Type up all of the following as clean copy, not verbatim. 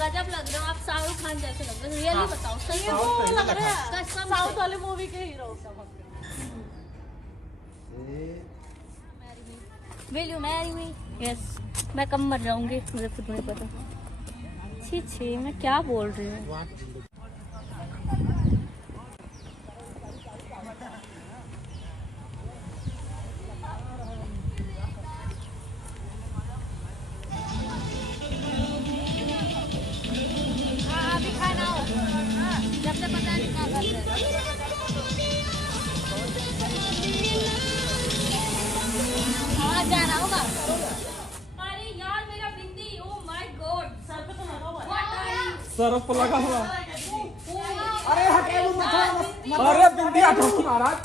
गजब लग रहे हो आप, शाहरुख खान जैसे लग रहे हो, रियली बताओ सही वो लग रहे हैं साउथ वाले मूवी के hero. Will you marry me? Yes. मैं कब मर जाऊंगी मुझे खुद नहीं पता। छी छी मैं क्या बोल रही हूँ। अभी खाना हो जब से पता नहीं क्या कर रहे जाना होगा। अरे यार मेरा बिंदी, ओह माय गॉड, सर पे तो लगा हुआ है। सर पर लगा हुआ। अरे हटे वो मत। अरे बिंदी हटो महाराज।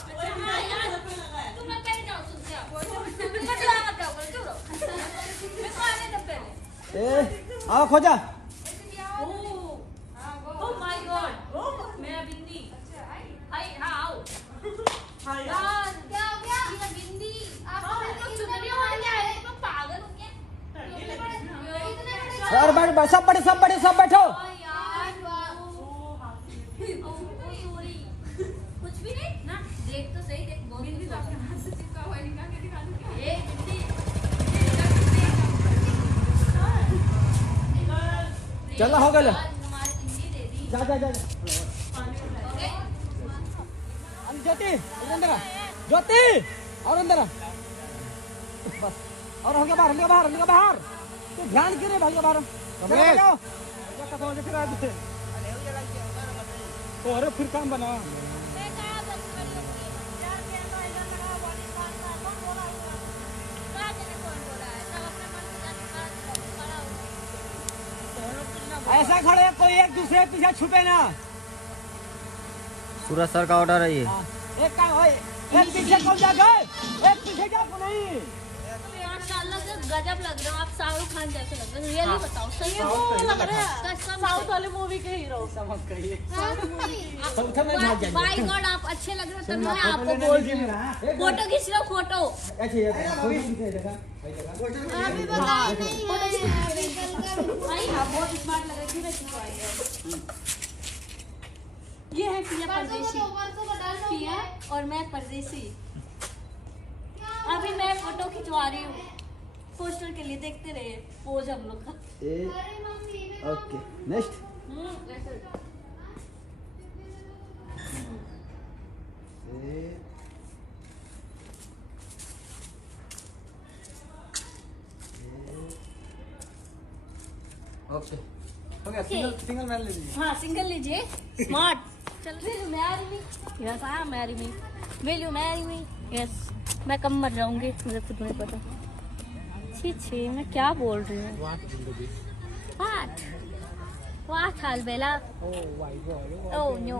तुम लोग पहले जाओ, सुन जाओ। मत ला मत जाओ, चुप रहो। मैं को आने दो पहले। ए आओ खोजा। ओह माय गॉड, मेरा बिंदी। हाय आओ। यार क्या हो गया? मेरा बिंदी आप लोग चुनरी वाले क्या है? तुम पागल हो क्या? सर बैठ सब बैठो। यार सॉरी, कुछ भी नहीं ना, देख तो सही, देख बहुत बिंदी तो आपके हाथ से चिपका हुआ है, निकाल के दिखा दो क्या? ए बिंदी चलो हो गया। हमारी बिंदी दे दी। जा ज्योति अंदर आ। ज्योति और अंदर आ। बस और हल्का बाहर। तू ध्यान करे भाई बाहर। अरे फिर काम बना। ऐसा खड़े कोई एक दूसरे के पीछे छुपे ना। सूरज सर का ऑर्डर है ये। एक पीछे कौन जा गए? एक पीछे जा नहीं। यार साला से गजब लग रहे हो आप, शाहरुख खान जैसे लग रहे हो, रियली बताओ सही वो लग रहे हैं कसम साउथ वाले मूवी के हीरो। बाय गॉड आप अच्छे लग रहे हो, तभी मैं आपको बोल रही हूँ। फोटो खींच लो, फोटो। भाई आप बहुत स्मार्ट लग रहे थे। ये है पिया परदेसी, पिया और मैं परदेसी। अभी मैं फोटो खिंचवा रही हूँ पोस्टर के लिए, देखते रहे पोज हम लोग का। Okay next. ओके हो गया। सिंगल मैन ले लीजिए। हाँ सिंगल लीजिए, स्मार्ट। चल will you marry me? Yes हाँ marry me. Will you marry me? Yes. मैं कब मर जाऊंगी मुझे खुद नहीं पता। छी छी मैं क्या बोल रही हूँ। वाट हाल बेला? Oh no.